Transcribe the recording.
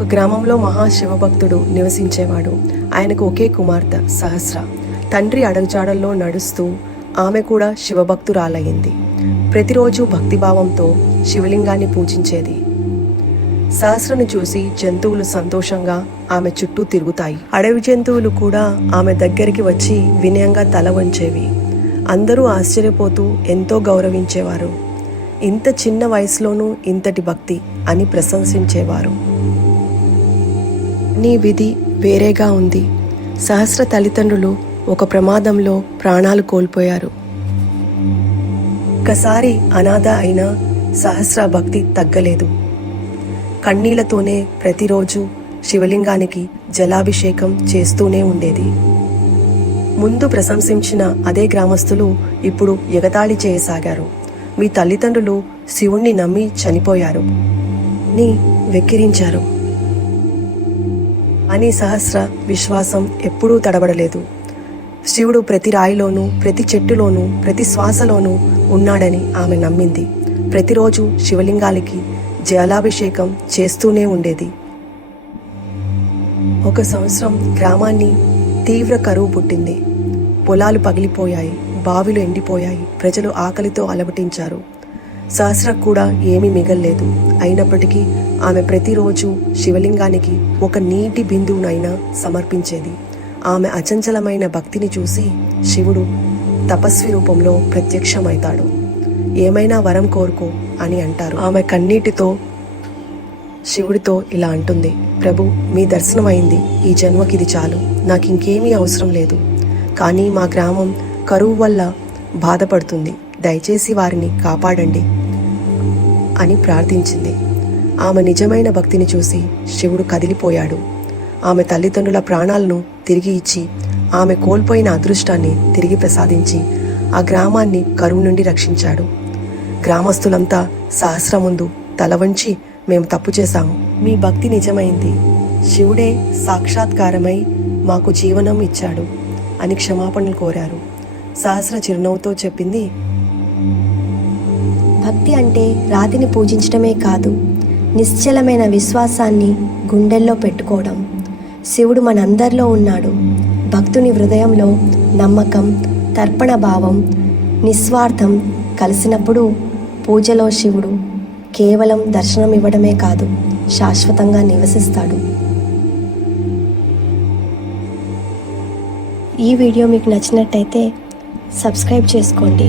ఒక గ్రామంలో మహాశివభక్తుడు నివసించేవాడు. ఆయనకు ఒకే కుమార్తె సహస్ర. తండ్రి అడగజాడల్లో నడుస్తూ ఆమె కూడా శివభక్తురాలయ్యింది. ప్రతిరోజు భక్తిభావంతో శివలింగాన్ని పూజించేది. సహస్రను చూసి జంతువులు సంతోషంగా ఆమె చుట్టూ తిరుగుతాయి. అడవి జంతువులు కూడా ఆమె దగ్గరికి వచ్చి వినయంగా తల వంచేవి. అందరూ ఆశ్చర్యపోతూ ఎంతో గౌరవించేవారు. ఇంత చిన్న వయసులోనూ ఇంతటి భక్తి అని ప్రశంసించేవారు. నీ విధి వేరేగా ఉంది. సహస్ర తల్లిదండ్రులు ఒక ప్రమాదంలో ప్రాణాలు కోల్పోయారు. ఒకసారి అనాథ అయిన సహస్ర భక్తి తగ్గలేదు. కన్నీళ్ళతోనే ప్రతిరోజు శివలింగానికి జలాభిషేకం చేస్తూనే ఉండేది. ముందు ప్రశంసించిన అదే గ్రామస్తులు ఇప్పుడు ఎగతాళి చేయసాగారు. మీ తల్లిదండ్రులు శివుణ్ణి నమ్మి చనిపోయారు. ని వెక్కిరించారు. అని సహస్ర విశ్వాసం ఎప్పుడూ తడబడలేదు. శివుడు ప్రతి రాయిలోనూ ప్రతి చెట్టులోనూ ప్రతి శ్వాసలోనూ ఉన్నాడని ఆమె నమ్మింది. ప్రతిరోజు శివలింగాలకి జలాభిషేకం చేస్తూనే ఉండేది. ఒక సంవత్సరం గ్రామాన్ని తీవ్ర కరువు పుట్టింది. పొలాలు పగిలిపోయాయి బావిలు ఎండిపోయాయి ప్రజలు ఆకలితో అలవటించారు సహస్ర కూడా ఏమీ మిగల్లేదు. అయినప్పటికీ ఆమె ప్రతిరోజు శివలింగానికి ఒక నీటి బిందువునైనా సమర్పించేది. ఆమె అచంచలమైన భక్తిని చూసి శివుడు తపస్వి రూపంలో ప్రత్యక్షమవుతాడు. ఏమైనా వరం కోరుకో అని అంటారు. ఆమె కన్నీటితో శివుడితో ఇలా అంటుంది ప్రభు మీ దర్శనం అయింది ఈ జన్మకిది చాలు. నాకు ఇంకేమీ అవసరం లేదు. కానీ మా గ్రామం కరువు వల్ల బాధపడుతుంది. దయచేసి వారిని కాపాడండి. అని ప్రార్థించింది. ఆమె నిజమైన భక్తిని చూసి శివుడు కదిలిపోయాడు. ఆమె తల్లిదండ్రుల ప్రాణాలను తిరిగి ఇచ్చి ఆమె కోల్పోయిన అదృష్టాన్ని తిరిగి ప్రసాదించి ఆ గ్రామాన్ని కరువు నుండి రక్షించాడు. గ్రామస్తులంతా సహస్ర ముందు తల వంచి మేము తప్పు చేశాము. మీ భక్తి నిజమైంది. శివుడే సాక్షాత్కారమై మాకు జీవనం ఇచ్చాడు అని క్షమాపణలు కోరారు. సహస్ర చిరునవ్వుతో చెప్పింది భక్తి అంటే రాతిని పూజించడమే కాదు నిశ్చలమైన విశ్వాసాన్ని గుండెల్లో పెట్టుకోవడం. శివుడు మనందరిలో ఉన్నాడు. భక్తుని హృదయంలో నమ్మకం తర్పణ భావం నిస్వార్థం కలిసినప్పుడు పూజలో శివుడు కేవలం దర్శనం ఇవ్వడమే కాదు శాశ్వతంగా నివసిస్తాడు. ఈ వీడియో మీకు నచ్చినట్టయితే సబ్స్క్రైబ్ చేసుకోండి.